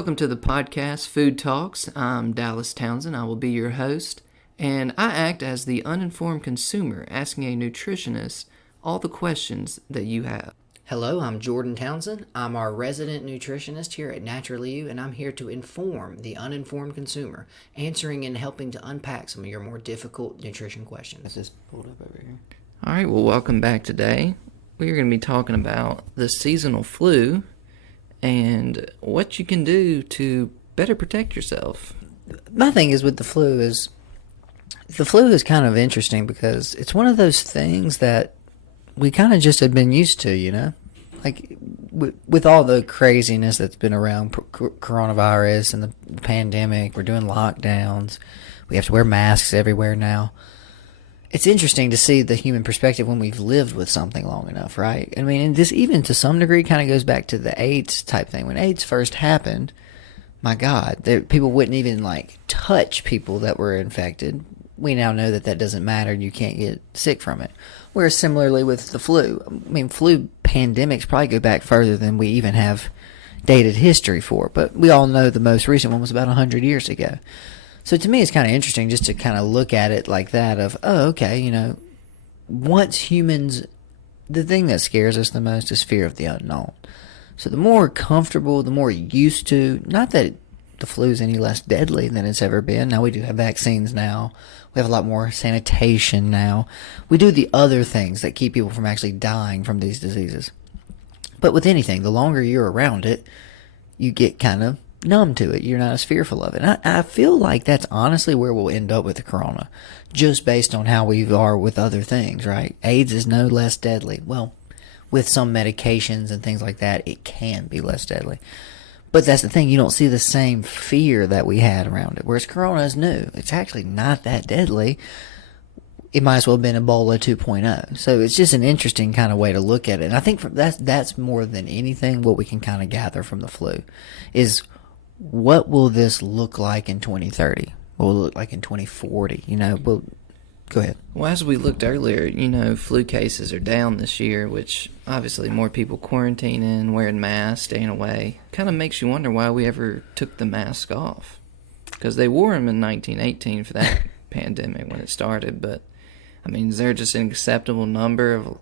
Welcome to the podcast, Food Talks. I'm Dallas Townsend. I will be your host, and I act as the uninformed consumer asking a nutritionist all the questions that you have. Hello, I'm Jordan Townsend. I'm our resident nutritionist here at Naturally You, and I'm here to inform the uninformed consumer, answering and helping to unpack some of your more difficult nutrition questions. Let's just pull it up over here. All right, well, welcome back today. We're going to be talking about the seasonal flu and what you can do to better protect yourself. My thing is with the flu is kind of interesting because it's one of those things that we kind of just have been used to, you know? Like, with all the craziness that's been around coronavirus and the pandemic, we're doing lockdowns, we have to wear masks everywhere now. It's interesting to see the human perspective when we've lived with something long enough, right? I mean, and this even to some degree kind of goes back to the AIDS type thing. When AIDS first happened, my God, people wouldn't even, touch people that were infected. We now know that doesn't matter and you can't get sick from it. Whereas similarly with the flu, I mean, flu pandemics probably go back further than we even have dated history for. But we all know the most recent one was about 100 years ago. So to me, it's kind of interesting just to kind of look at it like that of, oh, okay, you know, once humans, the thing that scares us the most is fear of the unknown. So the more comfortable, the more used to, not that the flu is any less deadly than it's ever been. Now we do have vaccines now. We have a lot more sanitation now. We do the other things that keep people from actually dying from these diseases. But with anything, the longer you're around it, you get kind of numb to it. You're not as fearful of it. And I feel like that's honestly where we'll end up with the corona, just based on how we are with other things, right? AIDS is no less deadly. Well, with some medications and things like that, it can be less deadly. But that's the thing, you don't see the same fear that we had around it. Whereas corona is new. It's actually not that deadly. It might as well have been Ebola 2.0. So it's just an interesting kind of way to look at it. And I think that's more than anything what we can kind of gather from the flu is what will this look like in 2030? What will it look like in 2040? You know, well, go ahead. Well, as we looked earlier, you know, flu cases are down this year, which obviously more people quarantining, wearing masks, staying away, kind of makes you wonder why we ever took the mask off. Because they wore them in 1918 for that pandemic when it started, but, I mean, is there just an acceptable number of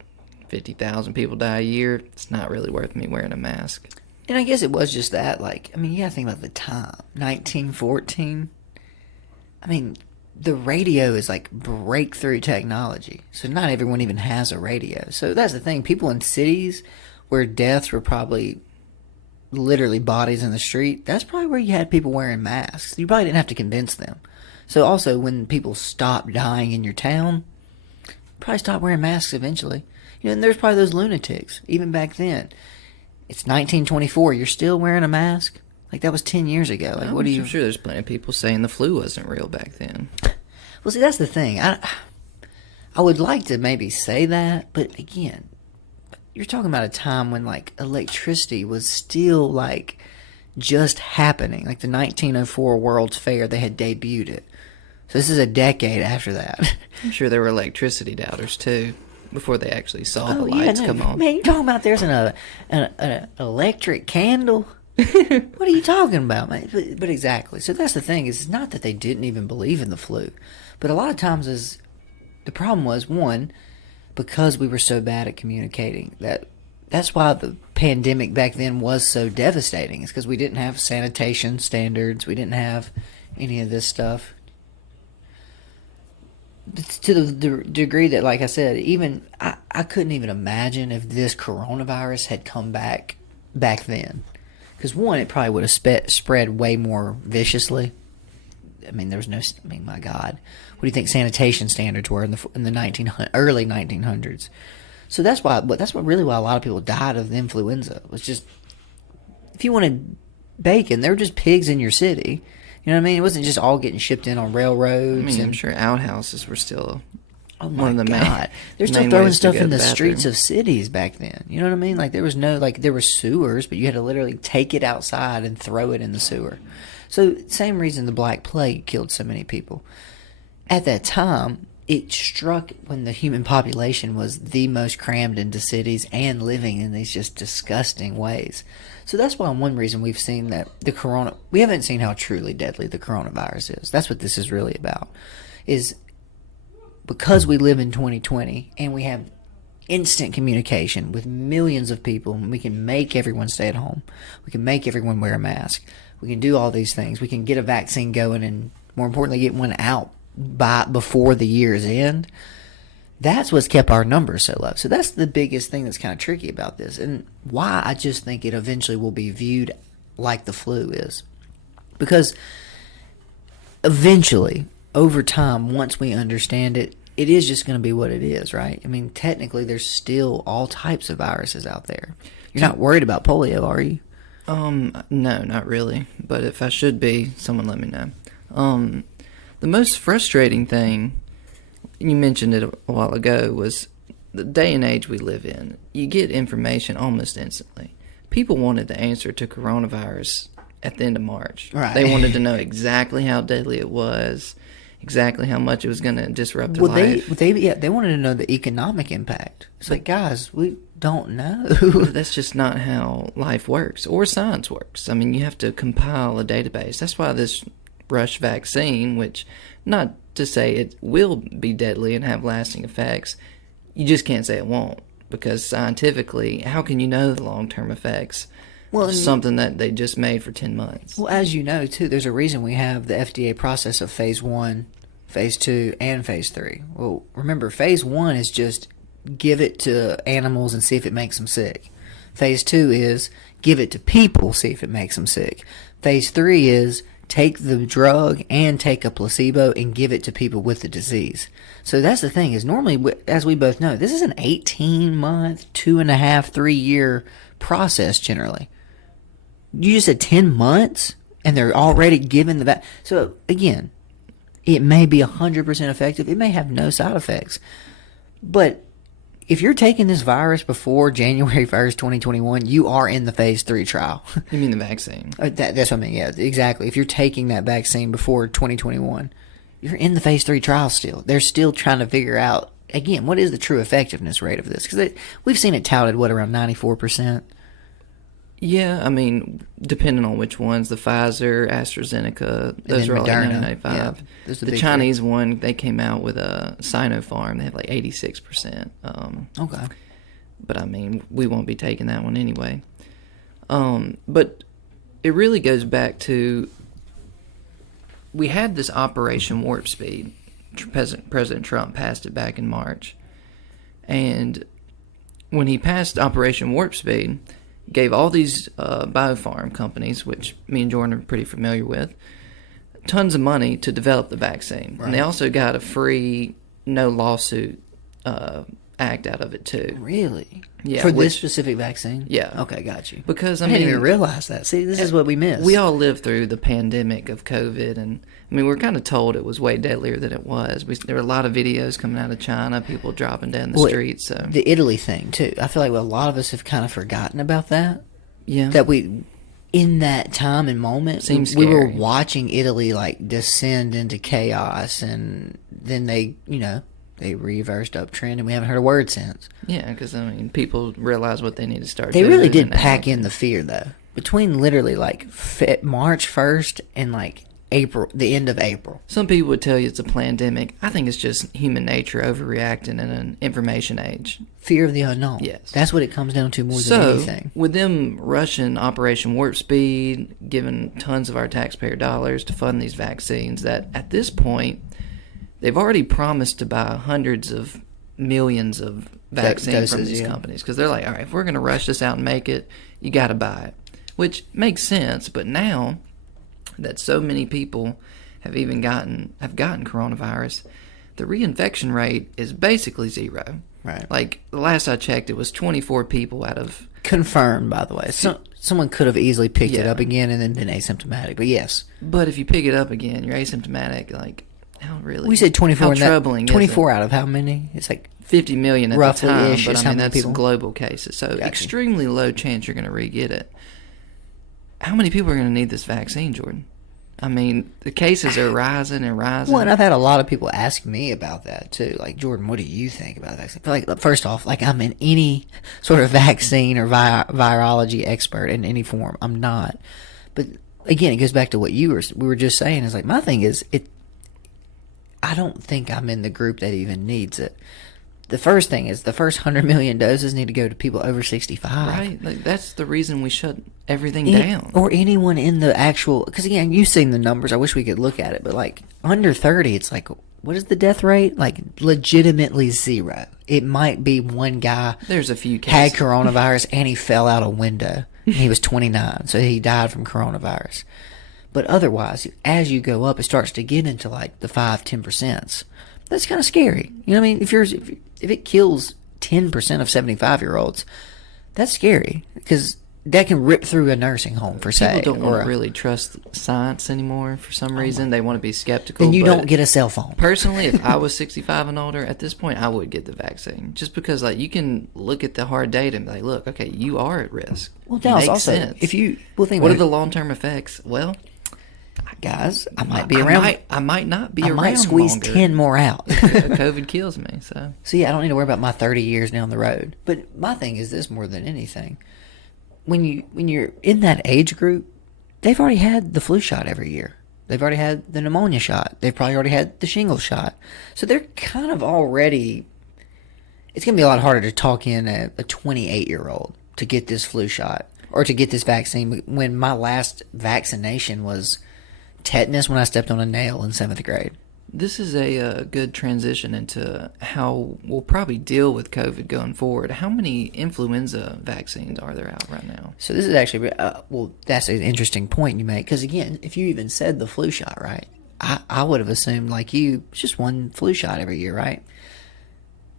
50,000 people die a year? It's not really worth me wearing a mask. And I guess it was just that, you gotta think about the time. 1914. I mean, the radio is breakthrough technology. So not everyone even has a radio. So that's the thing. People in cities where deaths were probably literally bodies in the street, that's probably where you had people wearing masks. You probably didn't have to convince them. So also when people stopped dying in your town, probably stopped wearing masks eventually. You know, and there's probably those lunatics, even back then. It's 1924. You're still wearing a mask? That was 10 years ago. I'm sure there's plenty of people saying the flu wasn't real back then. Well, see, that's the thing. I would like to maybe say that, but again, you're talking about a time when, electricity was still, just happening. The 1904 World's Fair, they had debuted it. So this is a decade after that. I'm sure there were electricity doubters, too, before they actually saw the lights come on. Man, you're talking about there's an electric candle? What are you talking about, man? But exactly. So that's the thing, is it's not that they didn't even believe in the flu. But a lot of times the problem was, one, because we were so bad at communicating, that's why the pandemic back then was so devastating. It's because we didn't have sanitation standards. We didn't have any of this stuff. To the degree that, like I said, even I couldn't even imagine if this coronavirus had come back then. Because, one, it probably would have spread way more viciously. I mean, my God. What do you think sanitation standards were in the early 1900s? So that's really why a lot of people died of influenza. It was just, if you wanted bacon, there were just pigs in your city. You know what I mean? It wasn't just all getting shipped in on railroads. I mean, I'm sure outhouses were still Oh my God. They're still throwing stuff in the streets of cities back then. You know what I mean? There was no, there were sewers, but you had to literally take it outside and throw it in the sewer. So, same reason the Black Plague killed so many people. At that time, it struck when the human population was the most crammed into cities and living in these just disgusting ways. So that's why one reason we've seen that we haven't seen how truly deadly the coronavirus is. That's what this is really about, is because we live in 2020 and we have instant communication with millions of people, and we can make everyone stay at home. We can make everyone wear a mask. We can do all these things. We can get a vaccine going and, more importantly, get one out before the year's end. That's what's kept our numbers so low. So that's the biggest thing that's kind of tricky about this, and why I just think it eventually will be viewed like the flu is. Because eventually, over time, once we understand it, it is just going to be what it is, right? I mean, technically, there's still all types of viruses out there. You're not worried about polio, are you? No, not really. But if I should be, someone let me know. The most frustrating thing, you mentioned it a while ago, was the day and age we live in. You get information almost instantly. People wanted the answer to coronavirus at the end of March. Right. They wanted to know exactly how deadly it was, exactly how much it was going to disrupt their life. They wanted to know the economic impact. It's like, guys, we don't know. That's just not how life works or science works. I mean, you have to compile a database. That's why this rush vaccine, which, not to say it will be deadly and have lasting effects, you just can't say it won't, because scientifically, how can you know the long-term effects of something that they just made for 10 months? Well, as you know, too, there's a reason we have the FDA process of phase 1, phase 2, and phase 3. Well, remember, phase 1 is just give it to animals and see if it makes them sick. Phase 2 is give it to people, see if it makes them sick. Phase 3 is take the drug and take a placebo and give it to people with the disease. So that's the thing, is normally, as we both know, this is an 18-month, 2.5, 3-year process generally. You just said 10 months and they're already given the vaccine. So again, it may be 100% effective. It may have no side effects. But if you're taking this virus before January 1st, 2021, you are in the phase 3 trial. You mean the vaccine? That's what I mean, yeah, exactly. If you're taking that vaccine before 2021, you're in the phase 3 trial still. They're still trying to figure out, again, what is the true effectiveness rate of this? Because we've seen it touted, around 94%? Yeah, I mean, depending on which ones, the Pfizer, AstraZeneca, those are all like 95. Yeah, the Chinese one, they came out with a Sinopharm. They have like 86%. Okay. But I mean, we won't be taking that one anyway. But it really goes back to, we had this Operation Warp Speed. President Trump passed it back in March. And when he passed Operation Warp Speed, gave all these biopharm companies, which me and Jordan are pretty familiar with, tons of money to develop the vaccine. Right. And they also got a free, no lawsuit act out of it, too. Really? Yeah. For this specific vaccine? Yeah. Okay, got you. Because, I didn't even realize that. See, this is what we missed. We all lived through the pandemic of COVID, and I mean, we were kind of told it was way deadlier than it was. There were a lot of videos coming out of China, people dropping dead in the streets. So the Italy thing, too. I feel like a lot of us have kind of forgotten about that. Yeah. That in that time and moment, we were watching Italy, like, descend into chaos, and then they reversed uptrend, and we haven't heard a word since. Yeah, because, I mean, people realized what they need to start doing. They really did pack in the fear, though. Between literally, like, March 1st and, like, April, the end of April. Some people would tell you it's a pandemic. I think it's just human nature overreacting in an information age. Fear of the unknown. Yes. That's what it comes down to more than anything. With them rushing Operation Warp Speed, giving tons of our taxpayer dollars to fund these vaccines, that at this point, they've already promised to buy hundreds of millions of vaccines from these companies. Because they're like, all right, if we're going to rush this out and make it, you got to buy it. Which makes sense, but now that so many people have gotten coronavirus, the reinfection rate is basically zero. Right. Like, the last I checked, it was 24 people out of... Confirmed, by the way. Someone could have easily picked it up again and then been asymptomatic, but yes. But if you pick it up again, you're asymptomatic, like, how really... We said 24. How troubling 24 out of how many? It's like 50 million at the time, but I mean, that's people? Global cases. So extremely low chance you're going to re-get it. How many people are going to need this vaccine, Jordan? I mean, the cases are rising and rising. Well, and I've had a lot of people ask me about that too. Like, Jordan, what do you think about the vaccine? Like, first off, like, I'm in any sort of vaccine or virology expert in any form. I'm not. But again, it goes back to what we were just saying. Is like, my thing is, I don't think I'm in the group that even needs it. The first thing is the first 100 million doses need to go to people over 65. Right. Like, that's the reason we shut everything down. Or anyone in the actual... Because, again, you've seen the numbers. I wish we could look at it. But, like, under 30, it's like, what is the death rate? Like, legitimately zero. It might be one guy... There's a few cases. ...had coronavirus and he fell out a window. And he was 29. So he died from coronavirus. But otherwise, as you go up, it starts to get into, like, the 5-10%. That's kind of scary. You know what I mean? If it kills 10% of 75-year-olds, that's scary because that can rip through a nursing home, for say. People don't want to really trust science anymore for some reason. They want to be skeptical. Then you don't get a cell phone. Personally, if I was 65 and older, at this point, I would get the vaccine. Just because, like, you can look at the hard data and be like, look, okay, you are at risk. Well, that makes also sense. What are the long-term effects? Well... Guys, I might be around. I might not be around. I might squeeze longer. 10 more out. COVID kills me. So yeah, I don't need to worry about my 30 years down the road. But my thing is this more than anything: when you're in that age group, they've already had the flu shot every year. They've already had the pneumonia shot. They've probably already had the shingles shot. So they're kind of already. It's going to be a lot harder to talk in a 28-year-old to get this flu shot or to get this vaccine. When my last vaccination was tetanus when I stepped on a nail in 7th grade. This is a good transition into how we'll probably deal with COVID going forward. How many influenza vaccines are there out right now? So this is actually, that's an interesting point you make. Because again, if you even said the flu shot, right, I would have assumed, like you, it's just one flu shot every year, right?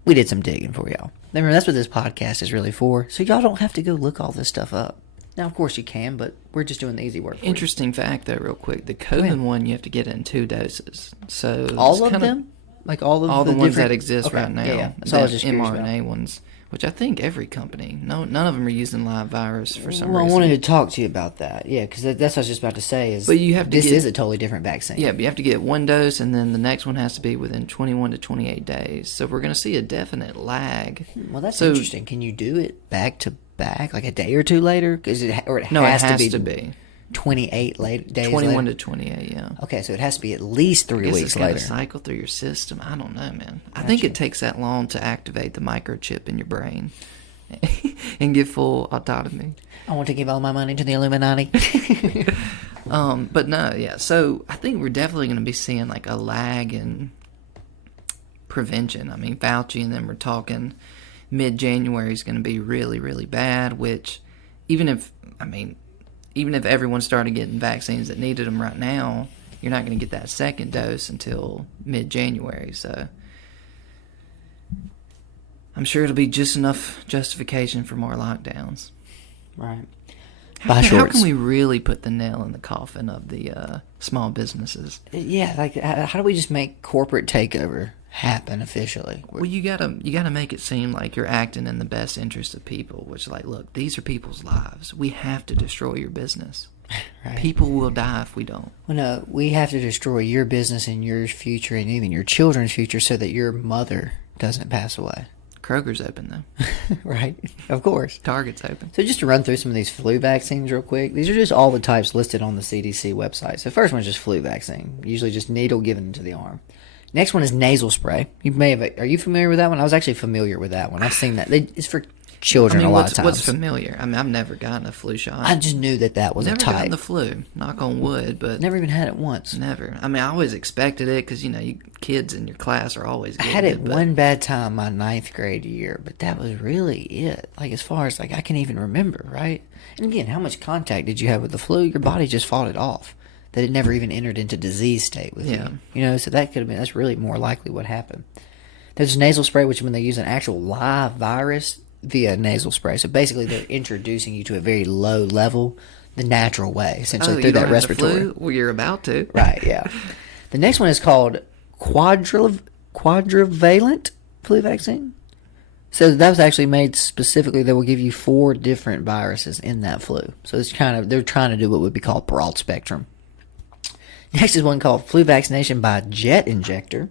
We did some digging for y'all. Remember, that's what this podcast is really for. So y'all don't have to go look all this stuff up. Now, of course you can, but we're just doing the easy work for Interesting fact, though, real quick. The COVID one, you have to get it in 2 doses. So all of them? Like all the ones different... that exist right now. Yeah. The mRNA ones, which I think every company, none of them are using live virus for some reason. I wanted to talk to you about that. Yeah, because that's what I was just about to say. But you have to this is a totally different vaccine. Yeah, but you have to get 1 dose, and then the next one has to be within 21 to 28 days. So we're going to see a definite lag. Well, that's interesting. Can you do it back to back, like a day or two later? It has to be 28 days 21 later? to 28, yeah. Okay, so it has to be at least 3 weeks later. It's got to cycle through your system. I don't know, man. I think it takes that long to activate the microchip in your brain and get full autonomy. I want to give all my money to the Illuminati. But no, yeah. So I think we're definitely going to be seeing like a lag in prevention. I mean, Fauci and them were talking mid-January is going to be really, really bad, which even if everyone started getting vaccines that needed them right now, you're not going to get that second dose until mid-January. So I'm sure it'll be just enough justification for more lockdowns. Right. How can we really put the nail in the coffin of the small businesses? Yeah, like how do we just make corporate takeover happen officially? Well, you gotta make it seem like you're acting in the best interest of people, which, like, look, these are people's lives. We have to destroy your business. Right. People will die if we don't. Well, no, we have to destroy your business and your future and even your children's future so that your mother doesn't pass away. Kroger's open, though. Right, of course. Target's open. So just to run through some of these flu vaccines real quick, these are just all the types listed on the CDC website. So first one is just flu vaccine, usually just needle given into the arm. Next one is nasal spray. Are you familiar with that one? I was actually familiar with that one. I've seen that. It's for children a lot of times. What's familiar? I mean, I've never gotten a flu shot. I just knew that was a type. Never gotten the flu. Knock on wood, but never even had it once. Never. I mean, I always expected it because you kids in your class are always getting I had it one bad time my 9th grade year, but that was really it. Like, as far as, like, I can even remember, right? And again, how much contact did you have with the flu? Your body just fought it off. That it never even entered into disease state with you. You know, so that could have been, that's really more likely what happened. There's nasal spray, which is when they use an actual live virus via nasal spray. So basically they're introducing you to a very low level, the natural way, essentially through that respiratory. The flu? Well, you're about to. Right, yeah. The next one is called quadrivalent flu vaccine. So that was actually made specifically that will give you 4 different viruses in that flu. So it's they're trying to do what would be called broad spectrum. Next is one called flu vaccination by jet injector.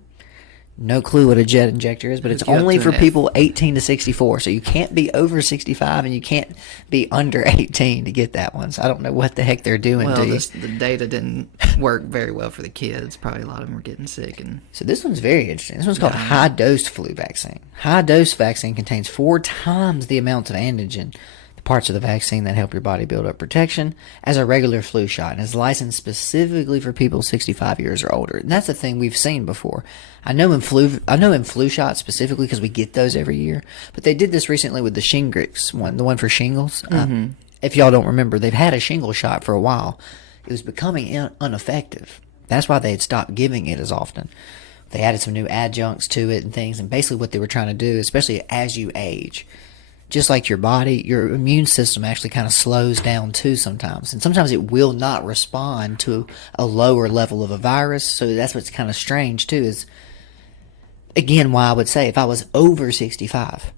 No clue what a jet injector is, but it's only for people 18 to 64. So you can't be over 65 and you can't be under 18 to get that one. So I don't know what the heck they're doing. Well, the data didn't work very well for the kids. Probably a lot of them were getting sick. So this one's very interesting. This one's called high-dose flu vaccine. High-dose vaccine contains 4 times the amount of antigen, the parts of the vaccine that help your body build up protection, as a regular flu shot, and is licensed specifically for people 65 years or older. And that's a thing we've seen before. I know in flu shots specifically because we get those every year, but they did this recently with the Shingrix one, the one for shingles. If y'all don't remember, they've had a shingle shot for a while. It was becoming ineffective. That's why they had stopped giving it as often. They added some new adjuncts to it and things, and basically what they were trying to do, especially as you age, just like your body, your immune system actually kind of slows down too sometimes. And sometimes it will not respond to a lower level of a virus. So that's what's kind of strange too is, again, why I would say if I was over 65,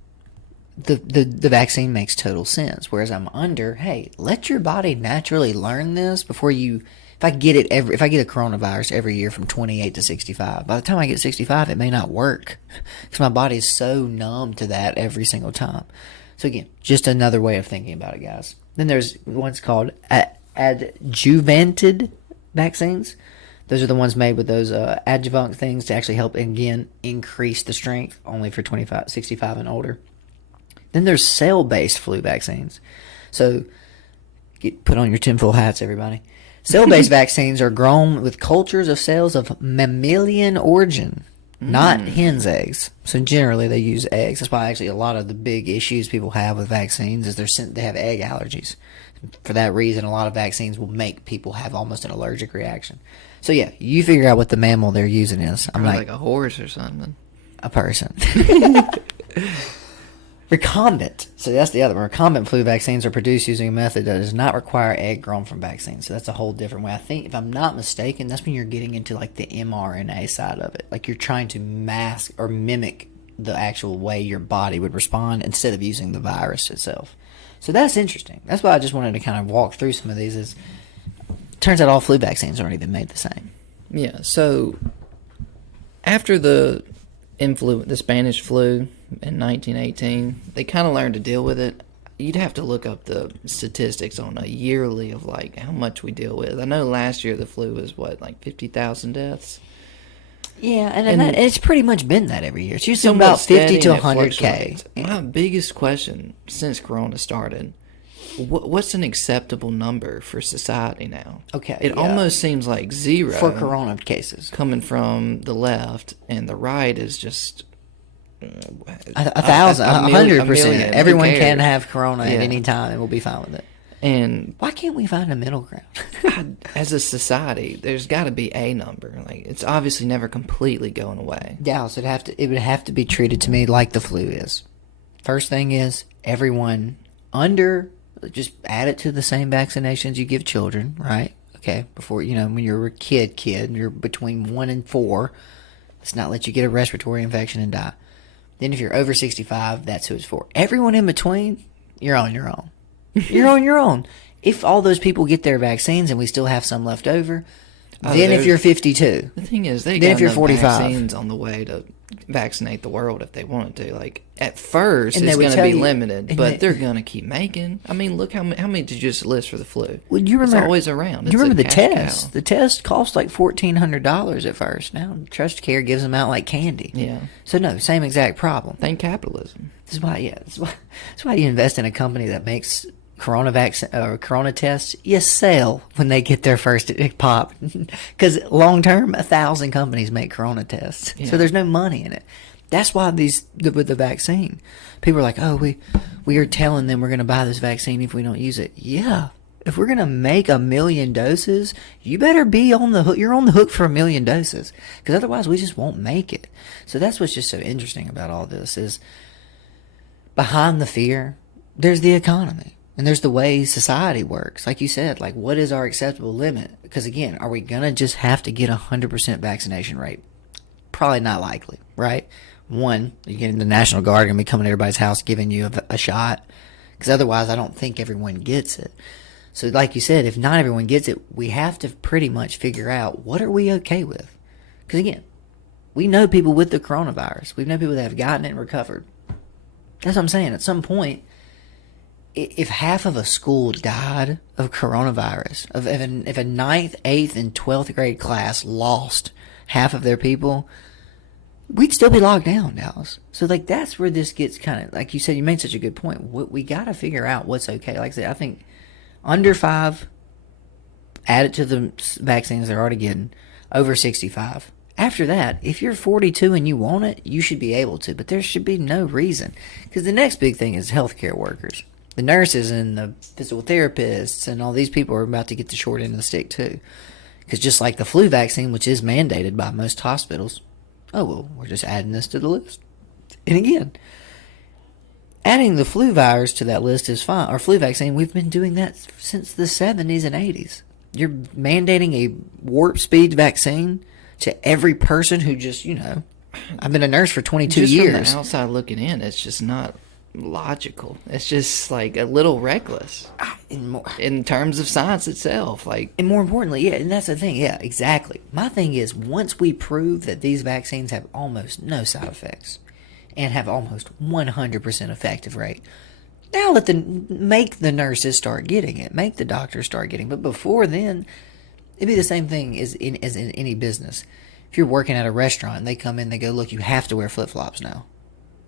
the vaccine makes total sense. Whereas I'm under, hey, let your body naturally learn this before you... If I get a coronavirus every year from 28 to 65, by the time I get 65, it may not work because my body is so numb to that every single time. So again, just another way of thinking about it, guys. Then there's ones called adjuvanted vaccines. Those are the ones made with those adjuvant things to actually help, again, increase the strength, only for 65 and older. Then there's cell-based flu vaccines. So put on your tinfoil hats, everybody. Cell-based vaccines are grown with cultures of cells of mammalian origin, not hen's eggs. So generally they use eggs. That's why actually a lot of the big issues people have with vaccines is they have egg allergies. For that reason, a lot of vaccines will make people have almost an allergic reaction. So yeah, you figure out what the mammal they're using is. I'm like a horse or something. A person. Recombinant. So that's the other one. Recombinant flu vaccines are produced using a method that does not require egg grown from vaccines. So that's a whole different way. I think, if I'm not mistaken, that's when you're getting into like the mRNA side of it. Like you're trying to mask or mimic the actual way your body would respond instead of using the virus itself. So that's interesting. That's why I just wanted to kind of walk through some of these. Is turns out all flu vaccines aren't even made the same. Yeah. So after the Spanish flu in 1918, they kind of learned to deal with it. You'd have to look up the statistics on a yearly of like how much we deal with. I know last year the flu was like 50,000 deaths. Yeah, and it's pretty much been that every year. It's usually about 50 to 100K. My biggest question since Corona started, what's an acceptable number for society now? Okay. It almost seems like 0 for Corona cases coming from the left, and the right is just 1,000, 100%. Everyone can have Corona at any time, and we'll be fine with it. And why can't we find a middle ground? As a society, there's got to be a number. Like, it's obviously never completely going away. Yeah, so it would have to be treated to me like the flu is. First thing is, everyone under, just add it to the same vaccinations you give children, right? Okay, before, when you're a kid, you're between 1 and 4. Let's not let you get a respiratory infection and die. Then if you're over 65, that's who it's for. Everyone in between, you're on your own. You're on your own. If all those people get their vaccines and we still have some left over, then if you're 52. The thing is, they then got if you're enough 45. vaccines on the way to vaccinate the world if they wanted to. Like, at first, it's going to be limited, but they're going to keep making. I mean, look how many did you just list for the flu? Well, you remember, it's always around. You remember the test? Cow. The test cost like $1,400 at first. Now, Trust Care gives them out like candy. Yeah. So, no, same exact problem. Thank capitalism. This is why you invest in a company that makes Corona tests. You sell when they get their first pop, because long term, 1,000 companies make Corona tests, so there's no money in it. That's why with the vaccine, people are like, oh, we are telling them we're going to buy this vaccine if we don't use it. Yeah, if we're going to make 1 million doses, you better be on the hook. You're on the hook for 1 million doses, because otherwise we just won't make it. So that's what's just so interesting about all this is behind the fear, there's the economy. And there's the way society works. Like you said, like, what is our acceptable limit? Because, again, are we going to just have to get 100% vaccination rate? Probably not likely, right? One, again, the National Guard going to be coming to everybody's house giving you a shot. Because otherwise, I don't think everyone gets it. So like you said, if not everyone gets it, we have to pretty much figure out what are we okay with. Because again, we know people with the coronavirus. We know people that have gotten it and recovered. That's what I'm saying. At some point, if half of a school died of coronavirus, if a 9th, 8th, and 12th grade class lost half of their people, we'd still be locked down, Dallas. So, like, that's where this gets kind of, like you said, you made such a good point. We got to figure out what's okay. Like I said, I think under 5, add it to the vaccines they're already getting, over 65. After that, if you're 42 and you want it, you should be able to. But there should be no reason. Because the next big thing is healthcare workers. The nurses and the physical therapists and all these people are about to get the short end of the stick too. Because just like the flu vaccine, which is mandated by most hospitals, oh, well, we're just adding this to the list. And again, adding the flu virus to that list is fine. Or flu vaccine, we've been doing that since the 70s and 80s. You're mandating a warp speed vaccine to every person who just, I've been a nurse for 22 just years. From the outside looking in, it's just not logical. It's just like a little reckless in terms of science itself. And more importantly, yeah, and that's the thing. Yeah, exactly. My thing is, once we prove that these vaccines have almost no side effects and have almost 100% effective rate, now make the nurses start getting it, make the doctors start getting it. But before then, it'd be the same thing as in any business. If you're working at a restaurant and they come in, they go, look, you have to wear flip-flops now.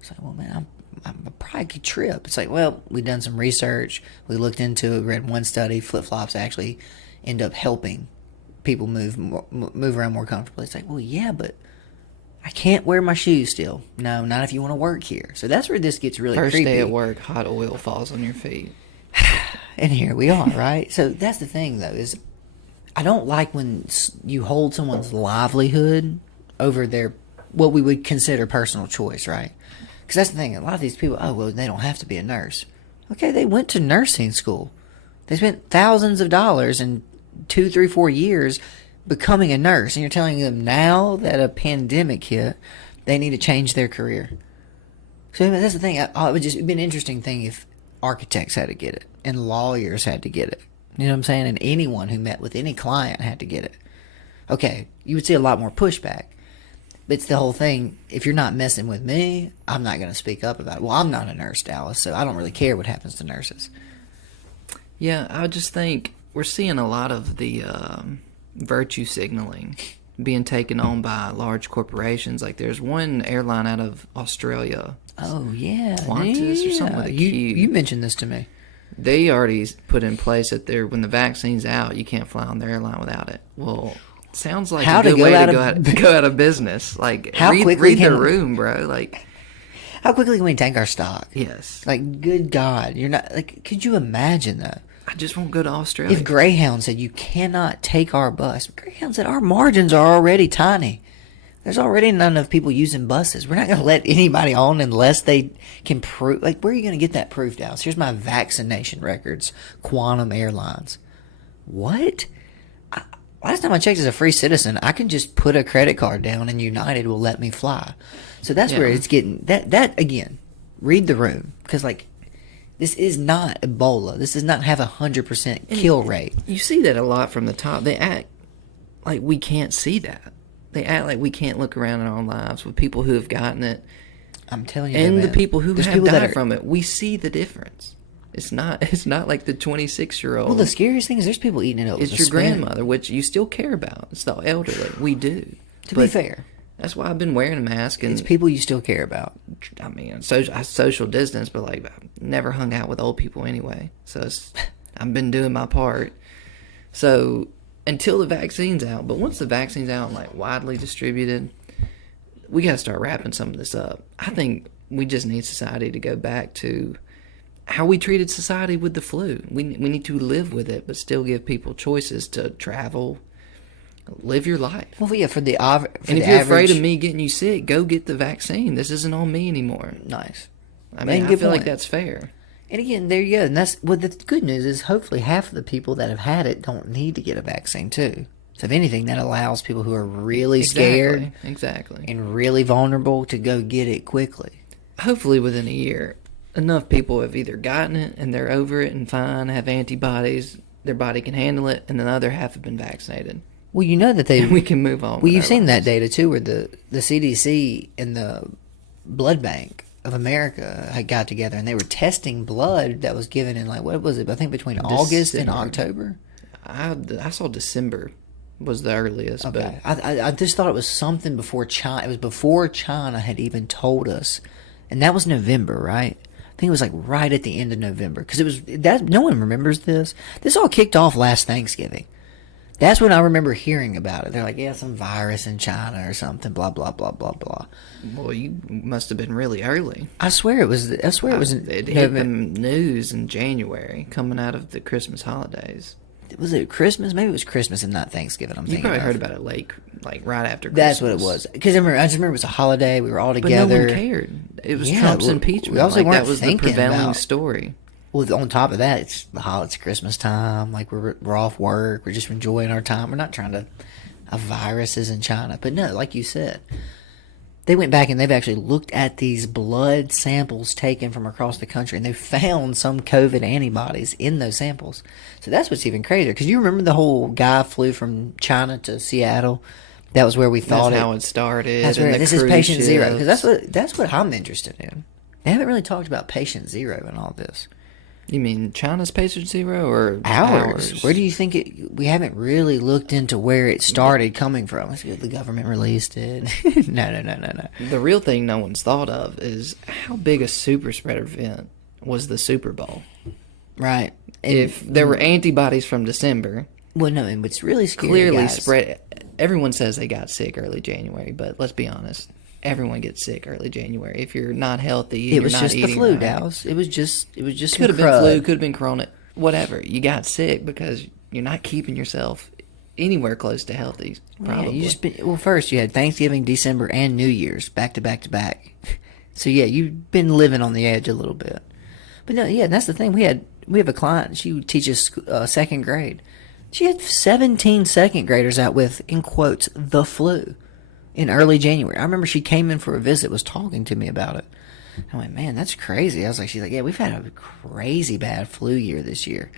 It's like, well, man, I'm probably could trip. It's like, well, we've done some research. We looked into it. We read one study. Flip-flops actually end up helping people move around more comfortably. It's like, well, yeah, but I can't wear my shoes still. No, not if you want to work here. So that's where this gets really First creepy. day at work, hot oil falls on your feet. And here we are, right? So that's the thing, though, is I don't like when you hold someone's livelihood over their what we would consider personal choice, right? Because that's the thing. A lot of these people, oh, well, they don't have to be a nurse. Okay, they went to nursing school. They spent thousands of dollars in 2, 3, 4 years becoming a nurse. And you're telling them now that a pandemic hit, they need to change their career. So that's the thing. It would just be an interesting thing if architects had to get it and lawyers had to get it. You know what I'm saying? And anyone who met with any client had to get it. Okay, you would see a lot more pushback. But it's the whole thing. If you're not messing with me, I'm not going to speak up about it. Well, I'm not a nurse, Dallas, so I don't really care what happens to nurses. Yeah, I just think we're seeing a lot of the virtue signaling being taken on by large corporations. Like there's one airline out of Australia. Oh, yeah. Qantas or something with a Q. You mentioned this to me. They already put in place that when the vaccine's out, you can't fly on their airline without it. Well, it sounds like a good way to go out of business. Like, read the room, bro. Like, how quickly can we tank our stock? Yes. Like, good God. You're not, like, could you imagine that? I just won't go to Australia. If Greyhound said you cannot take our bus, Greyhound said our margins are already tiny. There's already not enough people using buses. We're not going to let anybody on unless they can prove. Like, where are you going to get that proof, Dallas? Here's my vaccination records. Quantum Airlines. What? Last time I checked as a free citizen, I can just put a credit card down and United will let me fly. So that's where it's getting. That again, read the room. Because, like, this is not Ebola. This does not have 100% kill rate. You see that a lot from the top. They act like we can't see that. They act like we can't look around in our lives with people who have gotten it. I'm telling you, and man, the people who have died from it. We see the difference. It's not like the 26-year-old. Well, the scariest thing is there's people eating it. It's your grandmother, which you still care about. It's the elderly. We do. To be fair, that's why I've been wearing a mask. And it's people you still care about. I mean, I social distance, but like I've never hung out with old people anyway. So I've been doing my part. So until the vaccine's out, but once the vaccine's out and like widely distributed, we got to start wrapping some of this up. I think we just need society to go back to how we treated society with the flu. We need to live with it, but still give people choices to travel, live your life. Well, yeah, and if you're afraid of me getting you sick, go get the vaccine. This isn't on me anymore. Nice. I mean, I feel like that's fair. And again, there you go. And that's the good news is hopefully half of the people that have had it don't need to get a vaccine too. So if anything, that allows people who are really scared, and really vulnerable to go get it quickly. Hopefully within a year, enough people have either gotten it and they're over it and fine, have antibodies, their body can handle it, and the other half have been vaccinated. Well, you know that they... We can move on. Well, you've seen that data, too, where the CDC and the blood bank of America had got together, and they were testing blood that was given in, like, what was it? I think between August and October? I saw December was the earliest. Okay. But I just thought it was something before China. It was before China had even told us. And that was November, right? I think it was like right at the end of November. Because it was... no one remembers this. This all kicked off last Thanksgiving. That's when I remember hearing about it. They're like, yeah, some virus in China or something, blah, blah, blah, blah, blah. Well, you must have been really early. I swear it was... It hit the news in January, coming out of the Christmas holidays. Was it Christmas? Maybe it was Christmas and not Thanksgiving. You probably heard about it like right after Christmas. That's what it was. Because I just remember it was a holiday. We were all together. But no one cared. It was Trump's impeachment. We also weren't that was the prevailing story. Well, on top of that, it's Christmas time. Like, we're off work. We're just enjoying our time. We're not trying to... A virus is in China. But no, like you said, they went back and they've actually looked at these blood samples taken from across the country, and they found some COVID antibodies in those samples. So that's what's even crazier. Because you remember the whole guy flew from China to Seattle? That was where we thought that's how it started. That's where this is patient zero. Because that's what I'm interested in. They haven't really talked about patient zero in all this. You mean China's patient zero or ours? Where do you think it... We haven't really looked into where it started coming from. It's good the government released it. No. The real thing no one's thought of is how big a super spreader event was the Super Bowl. Right. If there were antibodies from December... Well, no, and what's really scary, clearly guys, spread... Everyone says they got sick early January, but let's be honest. Everyone gets sick early January. If you're not healthy, it was just the flu, right. Dallas. It was just could have been flu, could have been corona, whatever. You got sick because you're not keeping yourself anywhere close to healthy. Probably. Yeah, first you had Thanksgiving, December, and New Year's back to back to back. So yeah, you've been living on the edge a little bit. But no, yeah, that's the thing. We have a client. She teaches second grade. She had 17 second graders out with, in quotes, the flu. In early January. I remember she came in for a visit, was talking to me about it. I went, man, that's crazy. She's like, yeah, we've had a crazy bad flu year this year.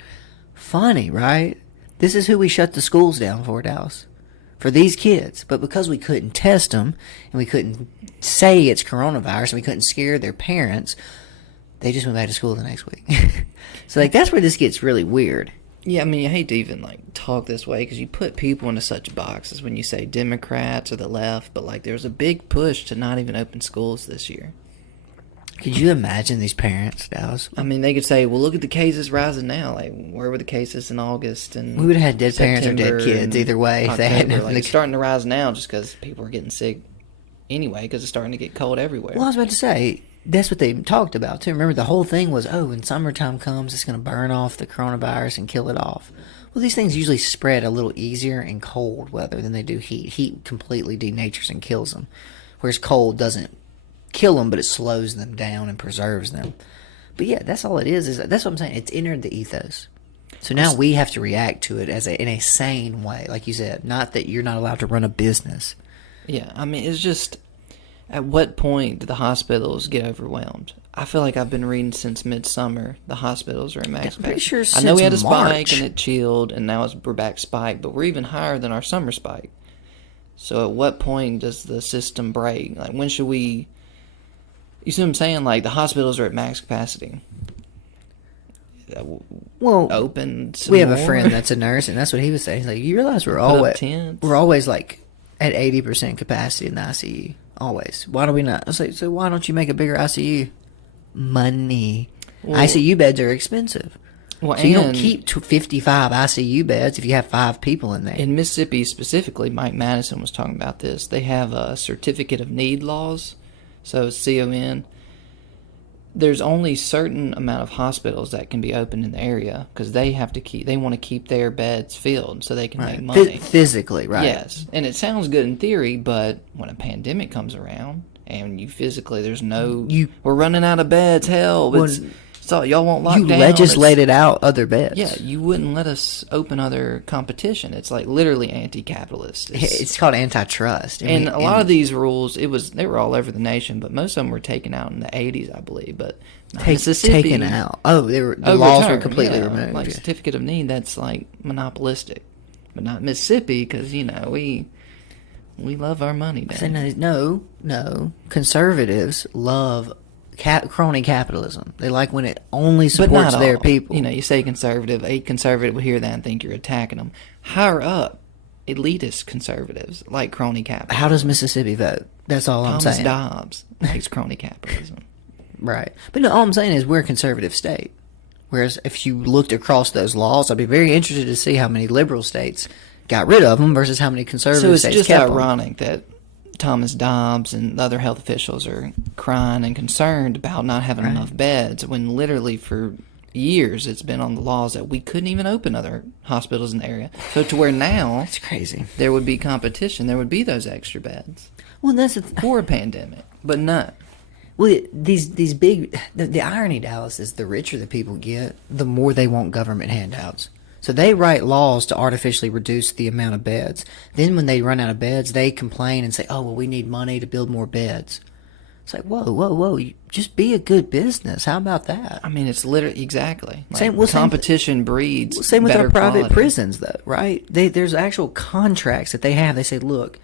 Funny, right? This is who we shut the schools down for, Dallas. For these kids. But because we couldn't test them, and we couldn't say it's coronavirus, and we couldn't scare their parents, they just went back to school the next week. So, like, that's where this gets really weird. Yeah, I mean, I hate to even, talk this way, because you put people into such boxes when you say Democrats or the left, but, there was a big push to not even open schools this year. Could you imagine these parents, Dallas? I mean, they could say, well, look at the cases rising now. Where were the cases in August and we would have had dead parents or dead kids either way. If they hadn't. It's starting to rise now just because people are getting sick anyway, because it's starting to get cold everywhere. Well, I was about to say... That's what they talked about, too. Remember, the whole thing was, when summertime comes, it's going to burn off the coronavirus and kill it off. Well, these things usually spread a little easier in cold weather than they do heat. Heat completely denatures and kills them, whereas cold doesn't kill them, but it slows them down and preserves them. But yeah, that's all it is that's what I'm saying. It's entered the ethos. So now we have to react to it in a sane way, like you said. Not that you're not allowed to run a business. Yeah, I mean, it's just... At what point do the hospitals get overwhelmed? I feel like I've been reading since midsummer the hospitals are in max capacity. Sure I know we had a March. spike and it chilled, and now we're back spike, but we're even higher than our summer spike. So at what point does the system break? When should we... You see what I'm saying? The hospitals are at max capacity. Well, open some we have more? A friend that's a nurse, and that's what he was saying. He's like, you realize we're always at 80% capacity in the ICU. Always. Why do we not? I was like, so why don't you make a bigger ICU? Money. Well, ICU beds are expensive. Well, so you don't keep 55 ICU beds if you have 5 people in there. In Mississippi specifically, Mike Madison was talking about this. They have a certificate of need laws, so CON. There's only a certain amount of hospitals that can be open in the area because they want to keep their beds filled so they can make money. Physically, right. Yes. And it sounds good in theory, but when a pandemic comes around and we're running out of beds, hell, it's So y'all won't lock You down. legislated out other beds. Yeah, you wouldn't let us open other competition. It's like literally anti-capitalist. It's called antitrust. And a lot of these rules, they were all over the nation, but most of them were taken out in the 80s, I believe. But Mississippi, taken out. Oh, the laws were completely removed. Like certificate of need, that's like monopolistic, but not Mississippi because we love our money. No. Conservatives love crony capitalism. They like when it only supports their people. You say conservative. A conservative will hear that and think you're attacking them. Higher up, elitist conservatives like crony capitalism. How does Mississippi vote? That's all I'm saying. Thomas Dobbs likes crony capitalism. Right. But no, all I'm saying is we're a conservative state. Whereas if you looked across those laws, I'd be very interested to see how many liberal states got rid of them versus how many conservative states kept them. So it's just ironic that Thomas Dobbs and other health officials are crying and concerned about not having enough beds when literally for years it's been on the laws that we couldn't even open other hospitals in the area. So to where now it's crazy. There would be competition. There would be those extra beds. Well, that's for a pandemic, but not. Well, these big the irony, Dallas, is the richer the people get, the more they want government handouts. So they write laws to artificially reduce the amount of beds. Then when they run out of beds, they complain and say, oh, well, we need money to build more beds. It's like, whoa. Just be a good business. How about that? I mean, it's literally, exactly. Like, competition breeds same with better our private quality. prisons, though, right? There's actual contracts that they have. They say, look,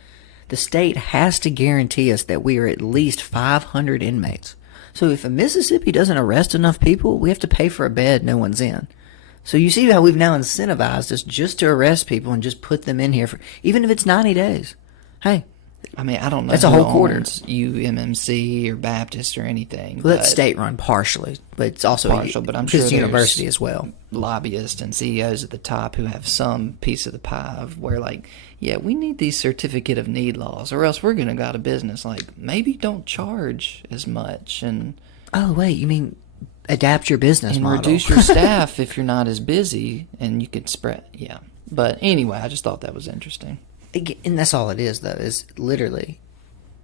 the state has to guarantee us that we are at least 500 inmates. So if a Mississippi doesn't arrest enough people, we have to pay for a bed no one's in. So you see how we've now incentivized us just to arrest people and just put them in here for, even if it's 90 days. Hey. I mean, I don't know. That's a whole quarter. UMMC or Baptist or anything. Well, that's state run partially, but it's also partial. But I'm sure there's university as well. Lobbyists and CEOs at the top who have some piece of the pie of where, like, yeah, we need these certificate of need laws, or else we're going to go out of business. Like, maybe don't charge as much and. Oh wait, you mean adapt your business and model. Reduce your staff if you're not as busy, and you could spread. Yeah, but anyway, I just thought that was interesting. And that's all it is, though, is literally,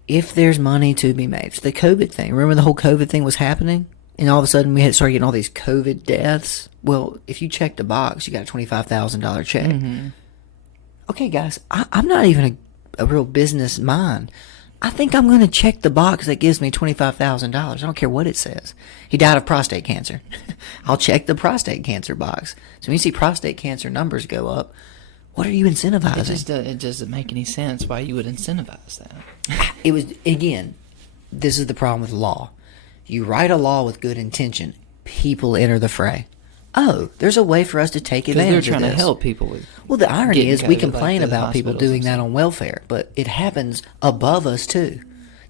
if there's money to be made. So the COVID thing, remember the whole COVID thing was happening? And all of a sudden we had started getting all these COVID deaths? Well, if you check the box, you got a $25,000 check. Mm-hmm. Okay, guys, I'm not even a real business mind. I think I'm going to check the box that gives me $25,000. I don't care what it says. He died of prostate cancer. I'll check the prostate cancer box. So when you see prostate cancer numbers go up, what are you incentivizing? It doesn't make any sense why you would incentivize that. It was, again, this is the problem with law. You write a law with good intention, people enter the fray. Oh, there's a way for us to take advantage of this. Because they're trying to help people with. Well, the irony is we complain about people doing that on welfare, but it happens above us too.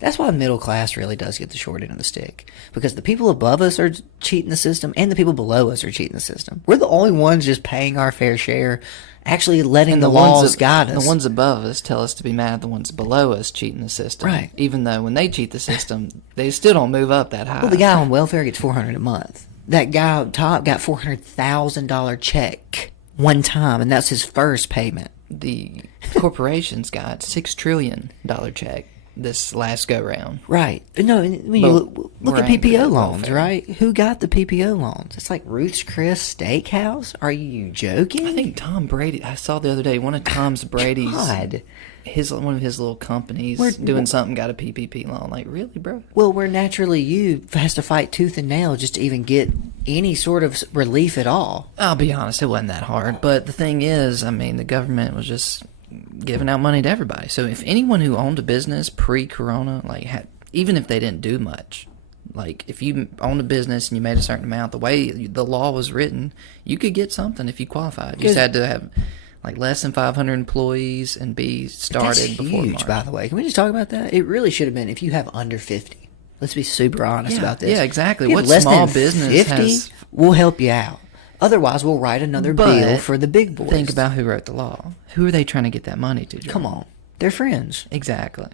That's why middle class really does get the short end of the stick. Because the people above us are cheating the system, and the people below us are cheating the system. We're the only ones just paying our fair share, actually letting the laws guide us. The ones above us tell us to be mad at the ones below us cheating the system. Right. Even though when they cheat the system, they still don't move up that high. Well, the guy on welfare gets $400 a month. That guy up top got $400,000 check one time, and that's his first payment. The corporations got $6 trillion check this last go round. Right. No, when you look at PPO loans, right? Who got the PPO loans? It's like Ruth's Chris Steakhouse. Are you joking? I think Tom Brady. I saw the other day one of Tom's Brady's. God. One of his little companies doing something got a PPP loan. Like, really, bro? Well, where naturally you has to fight tooth and nail just to even get any sort of relief at all. I'll be honest, it wasn't that hard. But the thing is, I mean, the government was just giving out money to everybody. So if anyone who owned a business pre-corona, even if they didn't do much, like if you owned a business and you made a certain amount, the way the law was written, you could get something if you qualified. You just had to have like less than 500 employees and be started before March. By the way. Can we just talk about that? It really should have been if you have under 50. Let's be super honest about this. Yeah, exactly. What small business 50, we'll help you out. Otherwise, we'll write another bill for the big boys. Think about who wrote the law. Who are they trying to get that money to, John? Come on. They're friends. Exactly.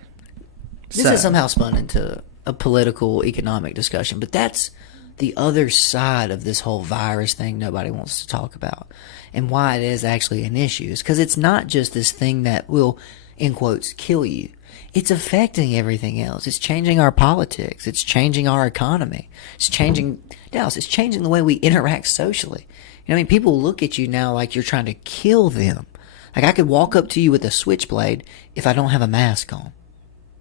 This is somehow spun into a political, economic discussion, but that's the other side of this whole virus thing nobody wants to talk about. And why it is actually an issue is because it's not just this thing that will, in quotes, kill you. it's affecting everything else. It's changing our politics. It's changing our economy. It's changing, Dallas, it's changing the way we interact socially. You know what I mean? People look at you now like you're trying to kill them. Like, I could walk up to you with a switchblade if I don't have a mask on.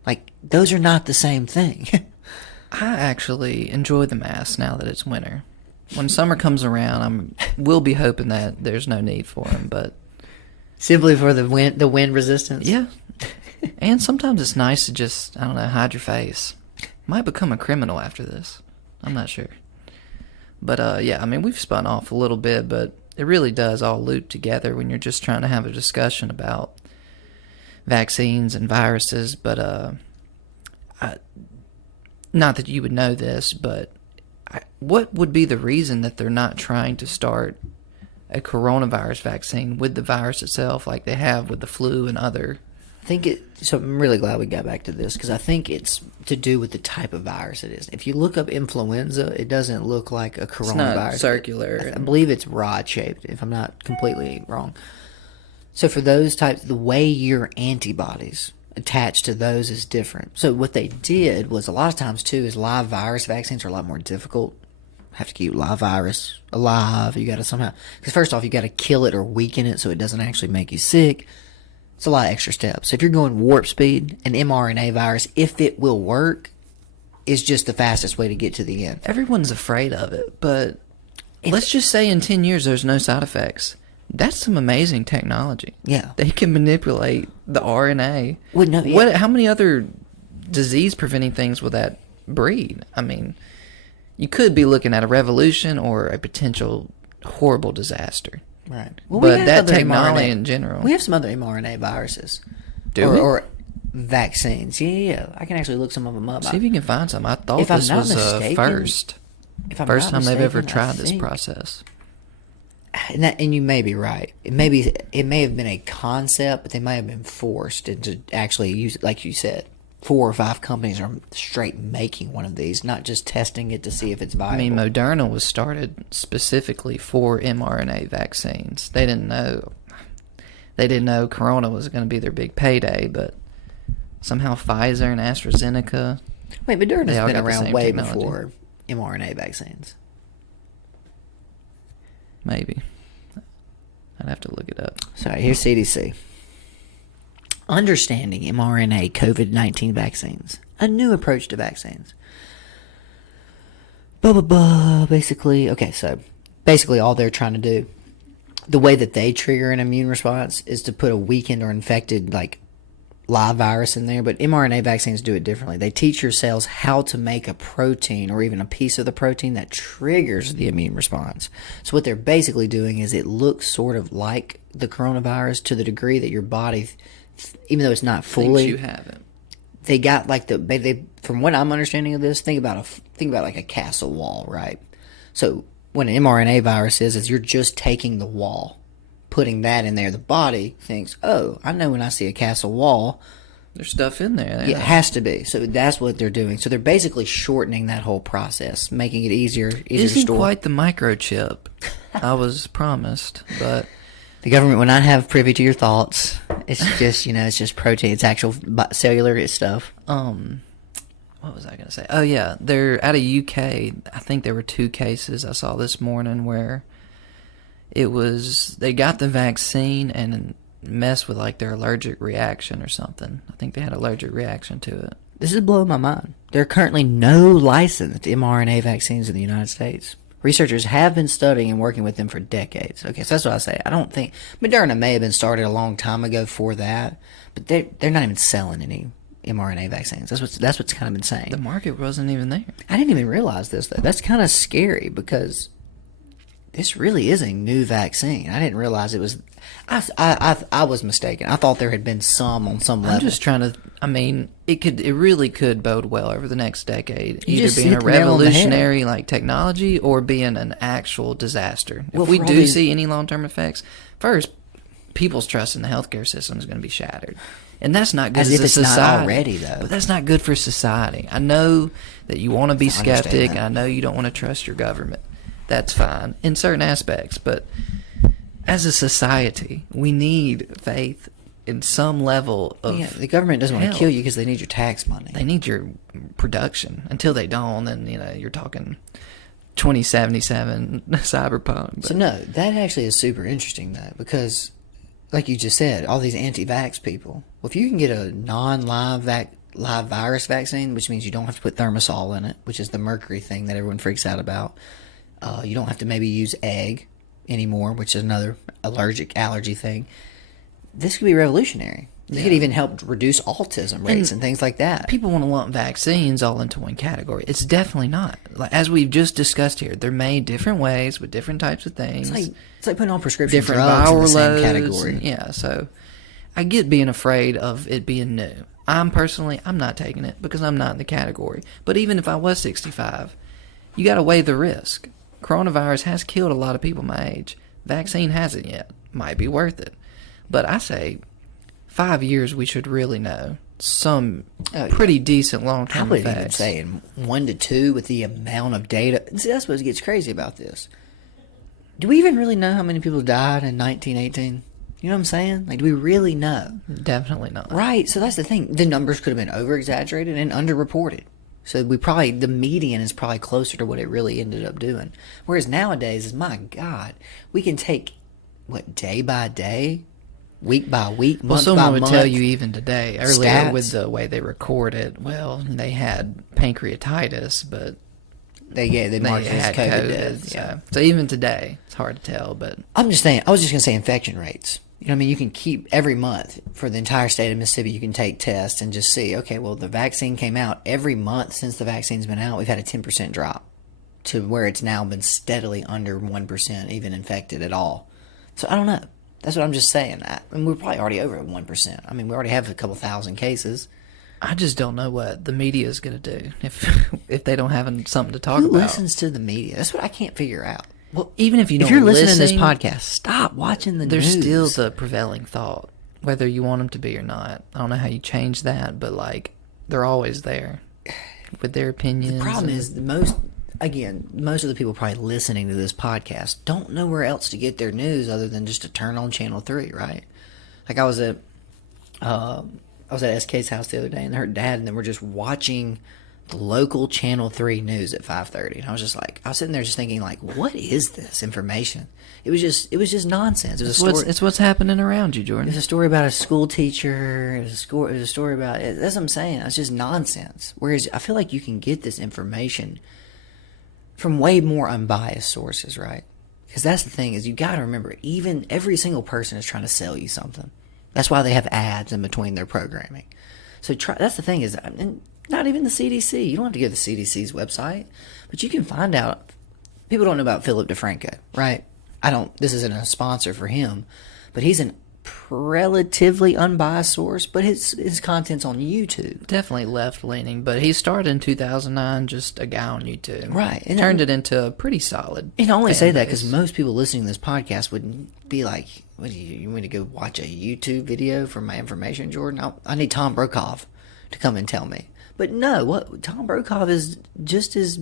Like, those are not the same thing. I actually enjoy the mask now that it's winter. When summer comes around, we'll be hoping that there's no need for them, but... Simply for the wind resistance? Yeah. And sometimes it's nice to just, I don't know, hide your face. Might become a criminal after this. I'm not sure. But, yeah, I mean, we've spun off a little bit, but it really does all loop together when you're just trying to have a discussion about vaccines and viruses. But, not that you would know this, but what would be the reason that they're not trying to start a coronavirus vaccine with the virus itself like they have with the flu and other... So I'm really glad we got back to this, because I think it's to do with the type of virus it is. If you look up influenza, it doesn't look like a coronavirus. It's not circular. I believe it's rod-shaped, if I'm not completely wrong. So for those types, the way your antibodies attach to those is different. So what they did was, a lot of times too, is live virus vaccines are a lot more difficult. Have to keep live virus alive. You got to somehow, because first off, you got to kill it or weaken it so it doesn't actually make you sick. It's a lot of extra steps. So if you're going warp speed, an mRNA virus, if it will work, is just the fastest way to get to the end. Everyone's afraid of it, but let's just say in 10 years there's no side effects. That's some amazing technology. Yeah. They can manipulate the RNA. Well, no, yeah. How many other disease-preventing things will that breed? I mean, you could be looking at a revolution or a potential horrible disaster. Right. Well, but that technology in general. We have some other mRNA viruses. Do we? Or vaccines. Yeah. I can actually look some of them up. See if you can find some. I thought this was first time they've ever tried this process. And you may be right. It may have been a concept, but they may have been forced into actually use it, like you said. 4 or 5 companies are straight making one of these, not just testing it to see if it's viable. I mean, Moderna was started specifically for mRNA vaccines. They didn't know Corona was going to be their big payday, but somehow Pfizer and AstraZeneca... Wait, Moderna's been around way before mRNA vaccines. Maybe. I'd have to look it up. Sorry, here's CDC. Understanding mRNA COVID-19 vaccines. A new approach to vaccines. Basically, all they're trying to do, the way that they trigger an immune response is to put a weakened or infected, live virus in there. But mRNA vaccines do it differently. They teach your cells how to make a protein or even a piece of the protein that triggers the immune response. So what they're basically doing is it looks sort of like the coronavirus to the degree that your body... even though it's not fully, you haven't. They got they from what I'm understanding of this, think about like a castle wall, right? So what an mRNA virus is you're just taking the wall, putting that in there. The body thinks, oh, I know when I see a castle wall, there's stuff in there. Yeah, it has to be. So that's what they're doing. So they're basically shortening that whole process, making it easier to store. Isn't quite the microchip I was promised, but. The government will not have privy to your thoughts. It's just, it's just protein. It's actual cellular stuff. What was I going to say? Oh, yeah. They're out of UK. I think there were 2 cases I saw this morning where they got the vaccine and messed with their allergic reaction or something. I think they had an allergic reaction to it. This is blowing my mind. There are currently no licensed mRNA vaccines in the United States. Researchers have been studying and working with them for decades. Okay, so that's what I say. I don't think Moderna may have been started a long time ago for that, but they're not even selling any mRNA vaccines. That's what's kind of been saying. The market wasn't even there. I didn't even realize this though. That's kind of scary because this really is a new vaccine. I didn't realize it was. I was mistaken. I thought there had been some on some level. I'm just trying to. I mean, it really could bode well over the next decade. You either being a revolutionary technology or being an actual disaster. If we do see any long-term effects, first, people's trust in the healthcare system is going to be shattered, and that's not good as a society. Not already, though. But that's not good for society. I know that you want to be skeptic, and I know you don't want to trust your government. That's fine in certain aspects, but as a society, we need faith in some level of the government doesn't want to health. kill you because they need your tax money. They need your production. Until they don't, then you're talking 2077 cyberpunk. But. So no, that actually is super interesting though, because like you just said, all these anti-vax people. Well, if you can get a non-live live virus vaccine, which means you don't have to put thimerosal in it, which is the mercury thing that everyone freaks out about. You don't have to maybe use egg anymore, which is another allergy thing. This could be revolutionary. This could even help reduce autism rates and things like that. People want to lump vaccines all into one category. It's definitely not. Like, as we've just discussed here, they're made different ways with different types of things. It's like putting on prescription different drugs in the same loads, category. Yeah, so I get being afraid of it being new. I'm not taking it because I'm not in the category. But even if I was 65, you got to weigh the risk. Coronavirus has killed a lot of people my age. Vaccine hasn't yet. Might be worth it. But I say 5 years we should really know some pretty decent long-term effects. I would even say in 1 to 2 with the amount of data. See, that's what gets crazy about this. Do we even really know how many people died in 1918? You know what I'm saying? Like, do we really know? Definitely not. Right, so that's the thing. The numbers could have been over-exaggerated and underreported. So the median is probably closer to what it really ended up doing. Whereas nowadays, my God, we can take, day by day, week by week, month by month. Well, someone would tell you even today, earlier stats. with the way they record it, well, they had pancreatitis, but they marked it as COVID death. So even today, it's hard to tell, but... I'm just saying, I was just going to say infection rates. You know what I mean? You can keep every month for the entire state of Mississippi, you can take tests and just see, okay, well, the vaccine came out. Every month since the vaccine's been out, we've had a 10% drop to where it's now been steadily under 1% even infected at all. So I don't know. That's what I'm just saying. We're probably already over at 1%. I mean, we already have a couple thousand cases. I just don't know what the media is going to do if they don't have something to talk about. Who listens to the media? That's what I can't figure out. Well, even if you're listening to this podcast, stop watching the news. There's still the prevailing thought, whether you want them to be or not. I don't know how you change that, but they're always there with their opinions. The problem is most of the people probably listening to this podcast don't know where else to get their news other than just to turn on Channel 3, right? Like I was at SK's house the other day, and her dad and them were just watching the local Channel 3 news at 5:30, and I was sitting there just thinking, what is this information? It was just nonsense. It was a story. It's what's happening around you, Jordan. It was a story about a school teacher. It was a story about that's what I'm saying. It's just nonsense. Whereas I feel like you can get this information from way more unbiased sources, right? Because that's the thing is you got to remember, even every single person is trying to sell you something. That's why they have ads in between their programming. So that's the thing is, not even the CDC. You don't have to go to the CDC's website, but you can find out. People don't know about Philip DeFranco, right? This isn't a sponsor for him, but he's an relatively unbiased source, but his content's on YouTube. Definitely left-leaning, but he started in 2009, just a guy on YouTube. Right. And turned it into a pretty solid And I only say that base. because most people listening to this podcast wouldn't be like, what do you want me to go watch a YouTube video for my information, Jordan? I need Tom Brokaw to come and tell me. But no, Tom Brokaw is just as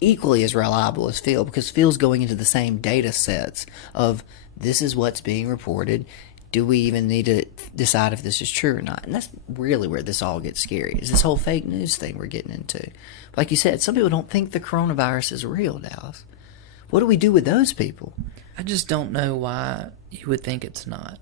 equally as reliable as Phil, because Phil's going into the same data sets of this is what's being reported. Do we even need to decide if this is true or not? And that's really where this all gets scary, is this whole fake news thing we're getting into. Like you said, some people don't think the coronavirus is real, Dallas. What do we do with those people? I just don't know why you would think it's not.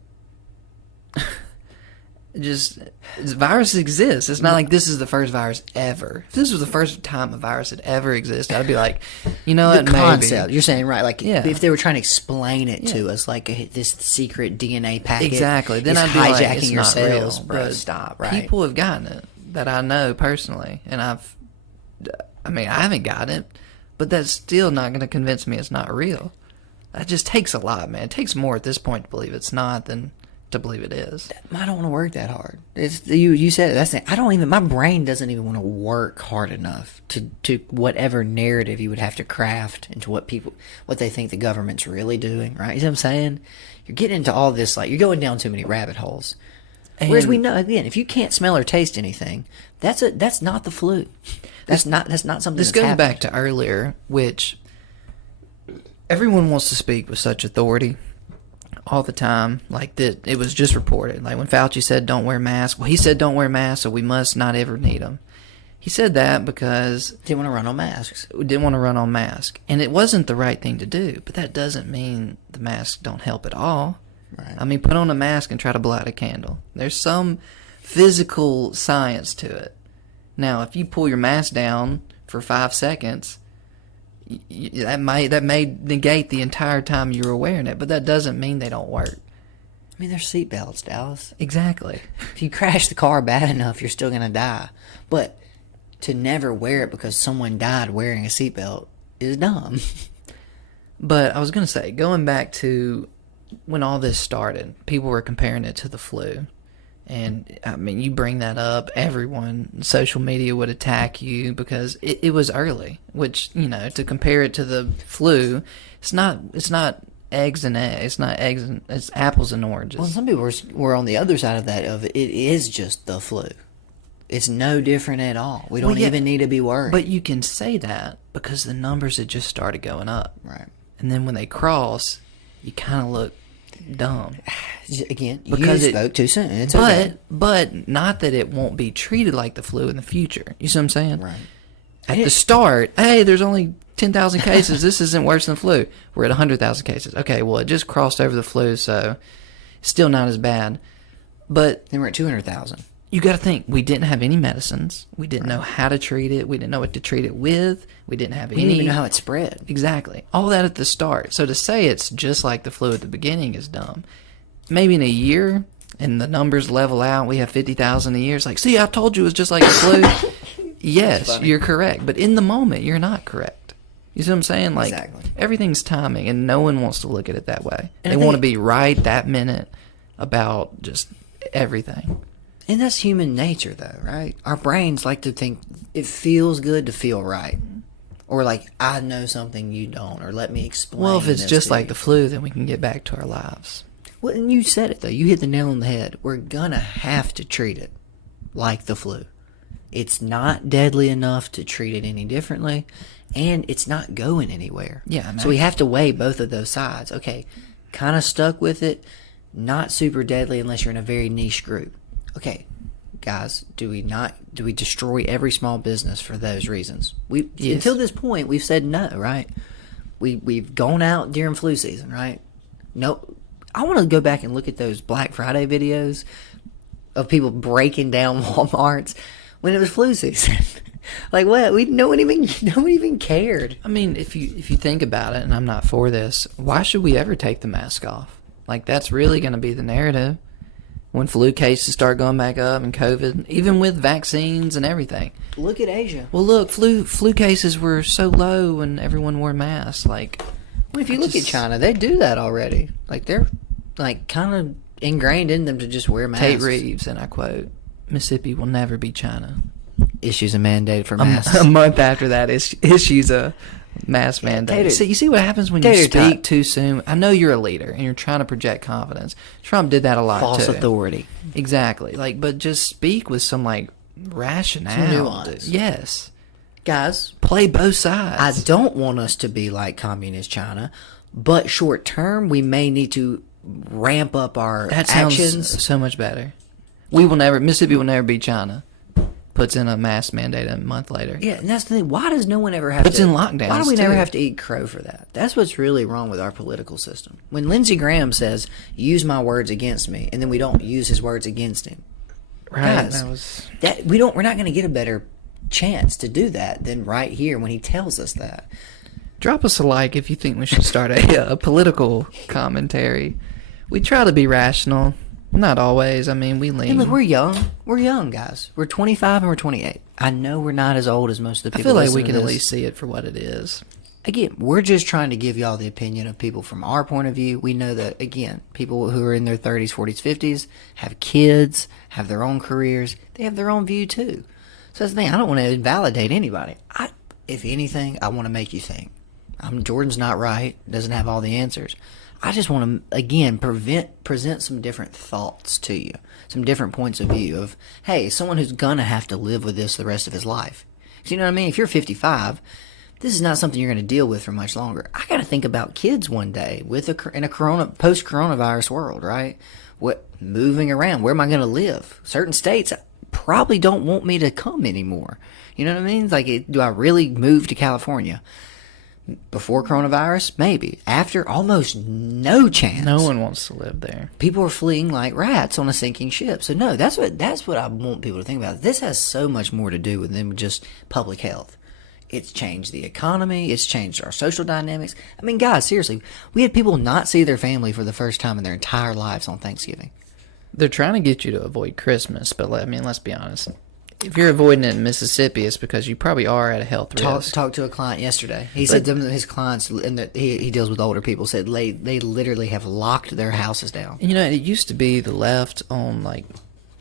Viruses exist. It's not like this is the first virus ever. If this was the first time a virus had ever existed, I'd be like, you know what, the concept, maybe. you're saying, right? Like, if they were trying to explain it to us, like this secret DNA packet, exactly. Then is I'd be like, hijacking it's your not cells, real. bro. But Stop, right? People have gotten it that I know personally, and I haven't gotten it, but that's still not going to convince me it's not real. That just takes a lot, man. It takes more at this point to believe it's not than to believe it is. I don't want to work that hard. It's you said it. That's it. I don't even. My brain doesn't even want to work hard enough to whatever narrative you would have to craft into what they think the government's really doing. Right? You know what I'm saying? You're getting into all this, like you're going down too many rabbit holes. Whereas we know, again, if you can't smell or taste anything, that's not the flu. That's not something. This goes back to earlier, which everyone wants to speak with such authority all the time. Like that, it was just reported. Like when Fauci said don't wear masks, well, he said don't wear masks, so we must not ever need them. He said that because Didn't want to run on masks. we didn't want to run on masks, and it wasn't the right thing to do. But that doesn't mean the masks don't help at all. Right. I mean, put on a mask and try to blow out a candle. There's some physical science to it. Now, if you pull your mask down for 5 seconds, that may negate the entire time you were wearing it, but that doesn't mean they don't work. I mean, there's seatbelts, Dallas. Exactly. If you crash the car bad enough, you're still going to die. But to never wear it because someone died wearing a seatbelt is dumb. But I was going to say, going back to when all this started, people were comparing it to the flu. And, I mean, you bring that up, everyone, social media would attack you because it was early. Which, you know, to compare it to the flu, it's not eggs and eggs. It's not eggs and it's apples and oranges. Well, some people were on the other side of that. Of it is just the flu. It's no different at all. We don't even need to be worried. But you can say that because the numbers had just started going up. Right. And then when they cross, you kind of look dumb. Again, Because you it- spoke too soon. It's okay. But not that it won't be treated like the flu in the future. You see what I'm saying? Right. At the start, hey, there's only 10,000 cases. This isn't worse than the flu. We're at 100,000 cases. Okay, well, it just crossed over the flu, so it's still not as bad. But Then we're at 200,000. you got to think, we didn't have any medicines. We didn't know how to treat it. We didn't know what to treat it with. We didn't have We any. didn't even know how it spread. Exactly. All that at the start. So to say it's just like the flu at the beginning is dumb. Maybe in a year, and the numbers level out, we have 50,000 a year. It's like, see, I told you it was just like the flu. Yes, you're correct. But in the moment, you're not correct. You see what I'm saying? Like, Exactly. everything's timing, and no one wants to look at it that way. And They I want to think- be right that minute about just everything. And that's human nature, though, right? Our brains like to think it feels good to feel right. Or like, I know something you don't, or let me explain. Well, if it's this just to like you. the flu, then we can get back to our lives. Well, and you said it, though. You hit the nail on the head. We're going to have to treat it like the flu. It's not deadly enough to treat it any differently, and it's not going anywhere. Yeah, man. So we have to weigh both of those sides. Okay, kind of stuck with it, not super deadly unless you're in a very niche group. Okay, guys, do we destroy every small business for those reasons? Yes. Until this point, we've said no, right? We've gone out during flu season, right? No, I want to go back and look at those Black Friday videos of people breaking down Walmarts when it was flu season. Like what? No one even cared. I mean, if you think about it, and I'm not for this, why should we ever take the mask off? Like, that's really going to be the narrative when flu cases start going back up and COVID, even with vaccines and everything. Look at Asia. Well, look, flu cases were so low when everyone wore masks. Like, Well, if you look at China, they do that already. Like they're like kind of ingrained in them to just wear masks. Tate Reeves, and I quote, Mississippi will never be China. Issues a mandate for masks. A month after that, issues a mask mandate. Tater- You see what happens when you Tater speak tot. too soon? I know you're a leader, and you're trying to project confidence. Trump did that a lot, False too. authority. Exactly. Like, but just speak with some, like, rationale. Some nuance. Yes. Guys, Play both I sides. don't want us to be like communist China, but short term, we may need to ramp up our That sounds actions. so much better. Mississippi will never be China. Puts in a mask mandate a month later. Yeah, and that's the thing. Why does no one ever have Puts to... in lockdowns, Why do we never too. have to eat crow for that? That's what's really wrong with our political system. When Lindsey Graham says, use my words against me, and then we don't use his words against him. Right. Guys, That was... we're not going to get a better chance to do that than right here when he tells us that. Drop us a like if you think we should start a political commentary. We try to be rational. Not always. I mean, we lean. And look, we're young. We're young, guys. We're 25 and we're 28. I know we're not as old as most of the I people feel like listening we can to at this. least see it for what it is. Again, we're just trying to give y'all the opinion of people from our point of view. We know that, again, people who are in their 30s, 40s, 50s have kids, have their own careers. They have their own view, too. So that's the thing. I don't want to invalidate anybody. If anything, I want to make you think. Jordan's not right, doesn't have all the answers. I just want to, again, present some different thoughts to you, some different points of view of, hey, someone who's going to have to live with this the rest of his life. 'Cause you know what I mean? If you're 55, this is not something you're going to deal with for much longer. I got to think about kids one day in a post coronavirus world, right? What moving around? Where am I going to live? Certain states probably don't want me to come anymore. You know what I mean? Like, do I really move to California? Before coronavirus, maybe. After, almost no chance. No one wants to live there. People are fleeing like rats on a sinking ship. So no, that's what I want people to think about. This has so much more to do with than just public health. It's changed the economy. It's changed our social dynamics. I mean, guys, seriously, we had people not see their family for the first time in their entire lives on Thanksgiving. They're trying to get you to avoid Christmas, but I mean, let's be honest. If you're avoiding it in Mississippi, it's because you probably are at a health risk. Talked to a client yesterday. He said his clients, and he deals with older people, said they literally have locked their houses down. You know, it used to be the left on, like,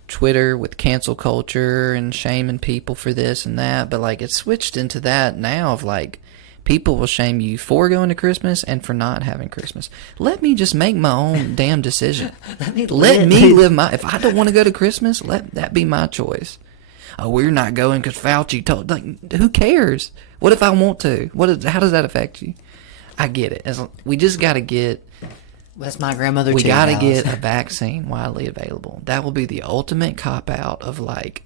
Twitter with cancel culture and shaming people for this and that, but, like, it's switched into that now of, like, people will shame you for going to Christmas and for not having Christmas. Let me just make my own damn decision. Let me live my... If I don't want to go to Christmas, let that be my choice. Oh, we're not going because Fauci told... Like, who cares? What if I want to? How does that affect you? I get it. We just got to get... That's my grandmother, we too. We got to get a vaccine widely available. That will be the ultimate cop-out of, like,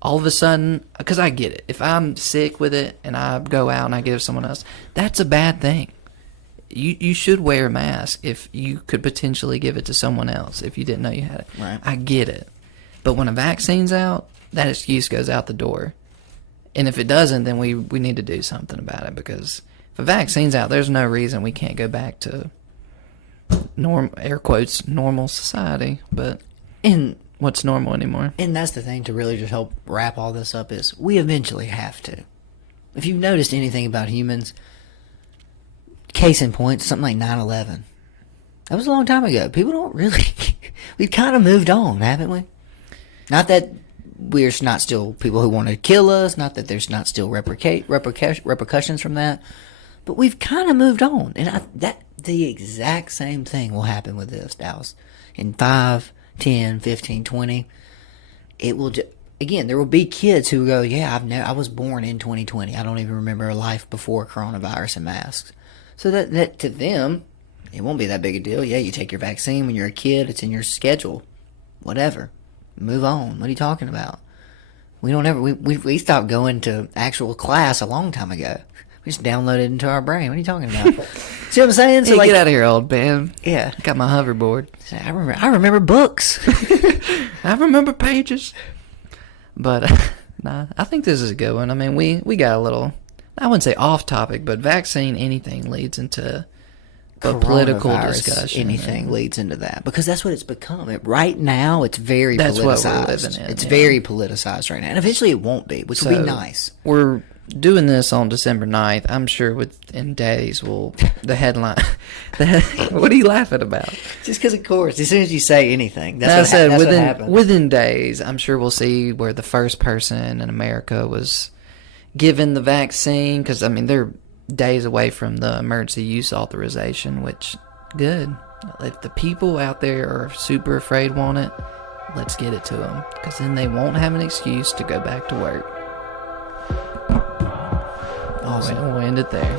all of a sudden... Because I get it. If I'm sick with it and I go out and I give someone else, that's a bad thing. You should wear a mask if you could potentially give it to someone else if you didn't know you had it. Right. I get it. But when a vaccine's out... that excuse goes out the door. And if it doesn't, then we need to do something about it, because if a vaccine's out, there's no reason we can't go back to air quotes, normal society. But what's normal anymore? And that's the thing, to really just help wrap all this up, is we eventually have to. If you've noticed anything about humans, case in point, something like 9/11. That was a long time ago. People don't really... We've kind of moved on, haven't we? Not that... we're not still people who want to kill us, not that there's not still repercussions from that, but we've kind of moved on. And the exact same thing will happen with this, Dallas. In 5, 10, 15, 20, it will again, there will be kids who go, yeah, I was born in 2020. I don't even remember a life before coronavirus and masks. So that to them, it won't be that big a deal. Yeah, you take your vaccine when you're a kid, it's in your schedule. Whatever. Move on. What are you talking about? We stopped going to actual class a long time ago. We just downloaded it into our brain. What are you talking about? See what I'm saying? So, hey, get out of here, old man. Yeah. Got my hoverboard. I remember books. I remember pages. But, nah, I think this is a good one. I mean, we got a little, I wouldn't say off topic, but vaccine anything leads into... but political discussion. Anything leads into that, because that's what it's become. Right now, it's very that's politicized. What we're living in, it's very politicized right now, and eventually it won't be, which will be nice. We're doing this on December 9th. I'm sure within days the headline. What are you laughing about? Just because, of course, as soon as you say anything, that's what happens. Within days, I'm sure we'll see where the first person in America was given the vaccine, because I mean they're days away from the emergency use authorization, which, good. If the people out there are super afraid want it, let's get it to them, because then they won't have an excuse to go back to work. Awesome. We'll end it there.